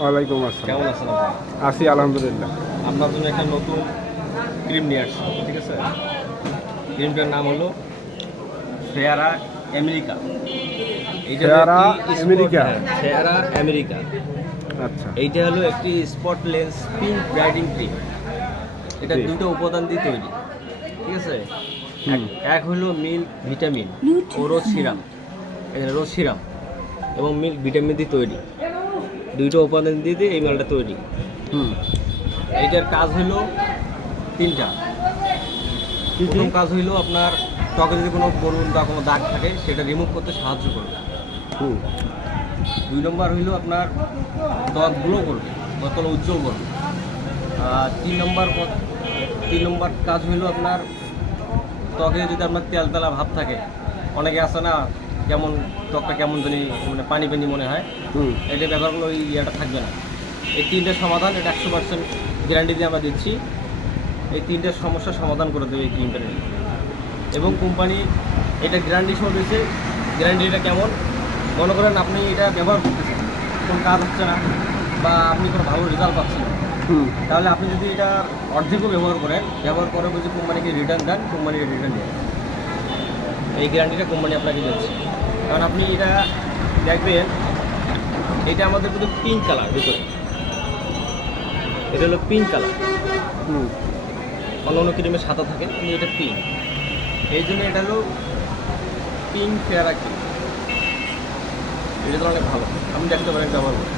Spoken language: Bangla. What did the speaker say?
ওয়ালাইকুম আসসালাম। কেমন আছেন আপনি? আছি আলহামদুলিল্লাহ। আপনার জন্য একটা নতুন ক্রিম নিয়ে আসছি ঠিক আছে? ক্রিমটার নাম হলো Faira America. Faira America? Faira America. আচ্ছা। এইটা হলো একটি spotless pink brightening cream এটা দুটো উপাদান দিয়ে তৈরি ঠিক আছে। এক হলো মিল্ক ভিটামিন ও রোজ সিরাম। এখানে রোজ সিরাম এবং মিল্ক ভিটামিন দিয়ে তৈরি। দুইটা উপাদান দিয়ে দিয়ে এই মালটা তৈরি। হুম। এইটার কাজ হলো তিনটা। প্রথম কাজ হইল আপনার ত্বকে যদি কোনো বরুণ বা কোনো দাগ থাকে সেটা রিমুভ করতে সাহায্য করবে। হুম। দুই নম্বর হইল আপনার ত্বক গ্লো করবে ত্বক উজ্জ্বল করবে। আর তিন নম্বর তিন নম্বর কাজ হইল আপনার ত্বকে যদি আপনার তেল তেলা ভাব থাকে অনেকে আছে না কেমন ত্বকটা কেমন জানি মানে পানি পানি মনে হয়। এটা ব্যবহার করলে ওই ইয়েটা থাকবে না। এই তিনটের সমাধান এটা একশো পার্সেন্ট গ্যারান্টি দিয়ে আমরা দিচ্ছি। এই তিনটের সমস্যার সমাধান করে দেবে এই ক্রিমটা। এবং কোম্পানি এটা গ্যারান্টি সহ দিয়েছে। গ্যারান্টিটা কেমন? মনে করেন আপনি এটা ব্যবহার করতেছেন কোনো কাজ হচ্ছে না বা আপনি কোনো ভালো রেজাল্ট পাচ্ছেন না। তাহলে আপনি যদি এটা অর্ধেকও ব্যবহার করেন ব্যবহার করে যদি কোম্পানিকে রিটার্ন দেন কোম্পানি রিটার্ন দেয় এই গ্যারান্টিটা কোম্পানি আপনাকে দিচ্ছে। কারণ আপনি এটা দেখবেন এটা আমাদের কিন্তু পিঙ্ক কালার ভিতরে। এটা হলো পিঙ্ক কালার অন্য অন্য ক্রিমে সাদা থাকে কিন্তু এটা পিঙ্ক এই জন্য এটা হলো পিঙ্ক ফেয়ারা ক্রিম এটা তো অনেক ভালো। আপনি দেখতে পারেন ব্যবহার করে